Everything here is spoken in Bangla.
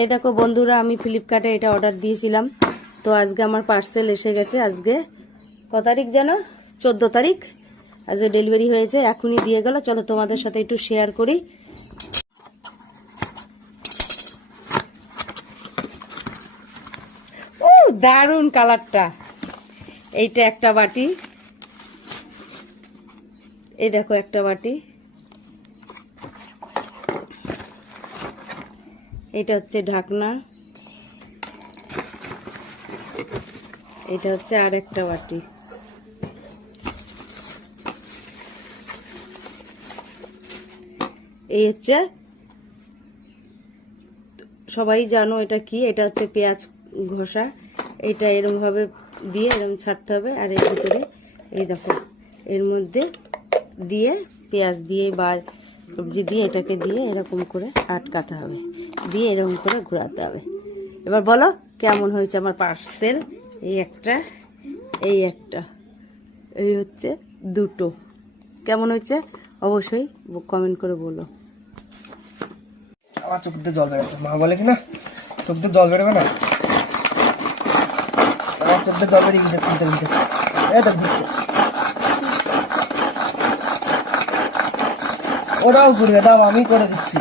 এই দেখো বন্ধুরা, আমি ফ্লিপকার্টে এটা অর্ডার দিয়েছিলাম, তো আজকে আমার পার্সেল এসে গেছে। আজকে কত তারিখ যেন, 14 তারিখ আজকে ডেলিভারি হয়েছে, এখনই দিয়ে গেল। চলো তোমাদের সাথে একটু শেয়ার করি। ও দারুণ কালারটা। এইটা একটা বাটি, এই দেখো একটা বাটি, এটা হচ্ছে ঢাকনা, এটা হচ্ছে আর একটা বাটি। এই হচ্ছে, সবাই জানো এটা কি, এটা হচ্ছে পেঁয়াজ ঘষা। এটা এরকম ভাবে দিয়ে এরকম ছাড়তে হবে, আর এর ভিতরে এই দেখো এর মধ্যে দিয়ে পেঁয়াজ দিয়ে বা সবজি দিয়ে এটাকে দিয়ে এরকম করে আটকাতে হবে, দিয়ে এরকম করে ঘোরাতে হবে। এবার বলো কেমন হয়েছে আমার পার্সেল। এই একটা, এই একটা, এই হচ্ছে দুটো। কেমন হয়েছে অবশ্যই কমেন্ট করে বলো। আমার চোখ দিয়ে জল বেরোচ্ছে, মা বলে কি না চোখ দিয়ে জল বেরোবে না, আমার চোখ দিয়ে জল বেরিয়ে গেছে খুলতে খুলতে। এটা দিচ্ছে, ওরাও করবে, দাও আমি করে দিচ্ছি।